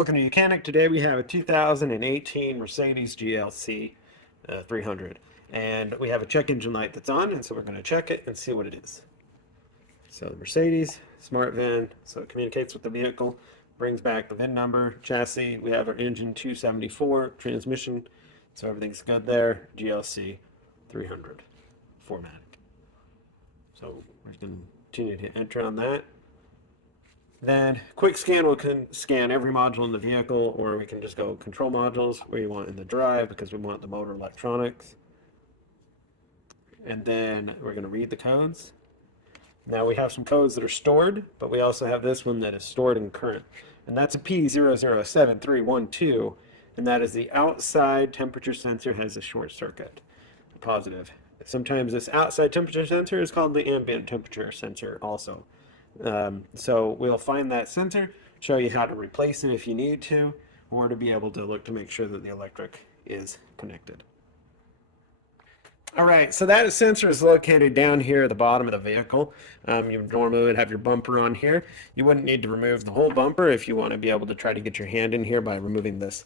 Welcome to Mechanic. Today we have a 2018 Mercedes GLC 300, and we have a check engine light that's on, and so we're going to check it and see what it is. So the Mercedes smart VIN, so it communicates with the vehicle, brings back the VIN number, chassis. We have our engine 274, transmission, so everything's good there. GLC 300 formatting. So we're going to continue to hit enter on that. Then quick scan will scan every module in the vehicle, or we can just go control modules where you want in the drive because we want the motor electronics. And then we're going to read the codes. Now we have some codes that are stored, but we also have this one that is stored in current. And that's a P007312, and that is the outside temperature sensor has a short circuit. Positive. Sometimes this outside temperature sensor is called the ambient temperature sensor also. So we'll find that sensor, show you how to replace it if you need to, or to be able to look to make sure that the electric is connected. All right, so that sensor is located down here at the bottom of the vehicle. You normally would have your bumper on here. You wouldn't need to remove the whole bumper if you want to be able to try to get your hand in here by removing this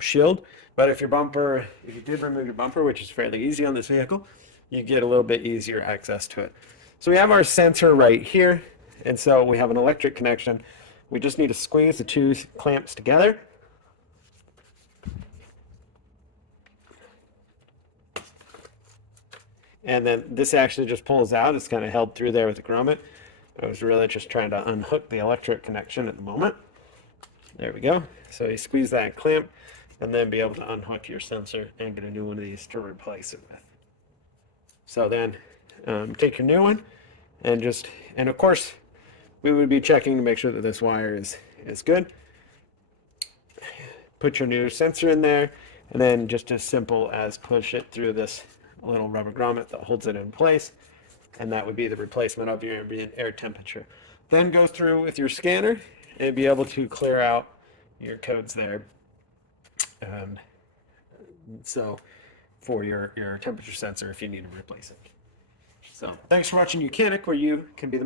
shield. But if you did remove your bumper, which is fairly easy on this vehicle, you get a little bit easier access to it. So we have our sensor right here. And so we have an electric connection. We just need to squeeze the two clamps together. And then this actually just pulls out. It's kind of held through there with the grommet. I was really just trying to unhook the electric connection at the moment. There we go. So you squeeze that clamp and then be able to unhook your sensor and get a new one of these to replace it with. So then take your new one and of course, we would be checking to make sure that this wire is good. Put your new sensor in there, and then just as simple as push it through this little rubber grommet that holds it in place, and that would be the replacement of your ambient air temperature. Then go through with your scanner and be able to clear out your codes there. So for your temperature sensor if you need to replace it. So thanks for watching Mechanic, where you can be the